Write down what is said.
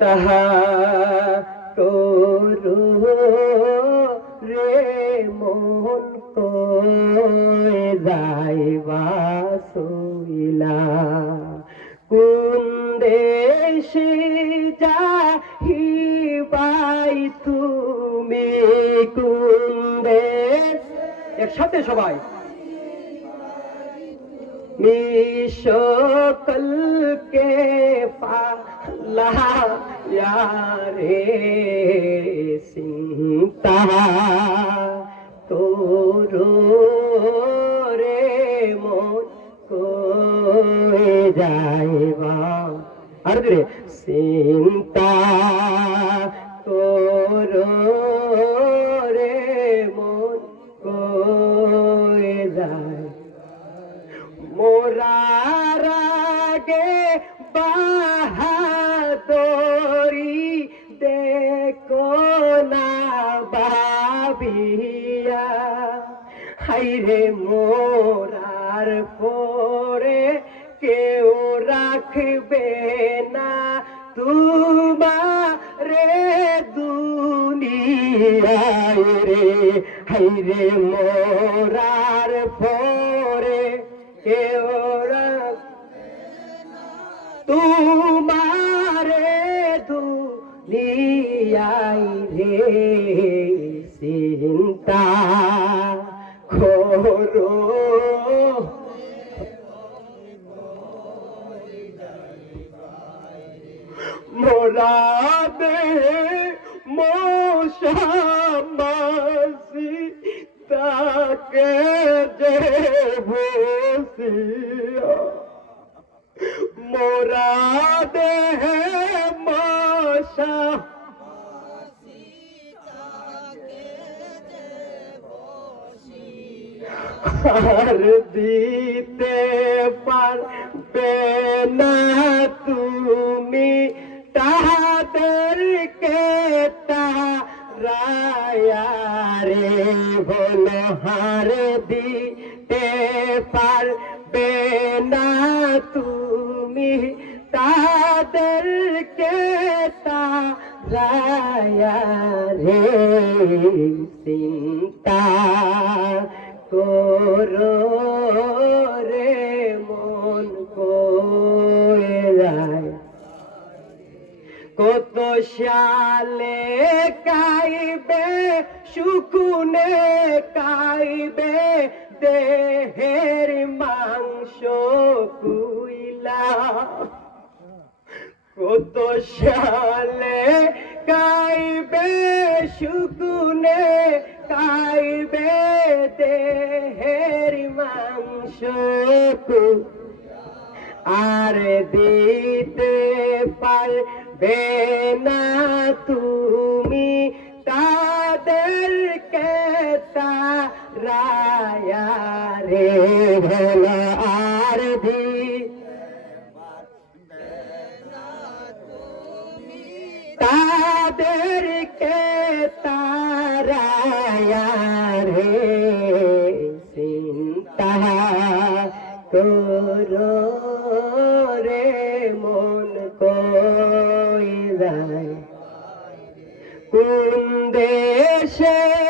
তাহা করু রে মন কয়ে যাইবা সইলা কোন দেশে যাইবাই তুমি কোন দেশ একসাথে সবাই সকল के पाला यारे सिंता तोरो रे मन कोए जाइबा अरे सिंता तोरो रे मन कोए जाए मोरार आगे बहादुरी देखो ना भाबिया हायरे मोरार परे केउ राखबे ना तुम्हारे दुनियाय रे हायरे मोरार परे केउ तुम्हारे दुनियाय रे चिंता करो मोला दे मोशा मासी ताके जे बसिया मोरा देह माशा हर दीते पारबे ना तुमी ताहादेर के ताराया रे बोलो हर दीते पारबे ना তুমি তাদেরকে তারায়া রে চিন্তা করো রে মন কয়ে যায় কত সালে কাইবে সুকুনে কাইবে দেহের মাংস কুইলা কত সালে কাইবে সুকুনে কাইবে দেহের মাংস আর দিতে পারবে না তুমি তাদেরকে তারায়া রে ভোলা আর তাদেরকে তারায়া রে চিন্তা করো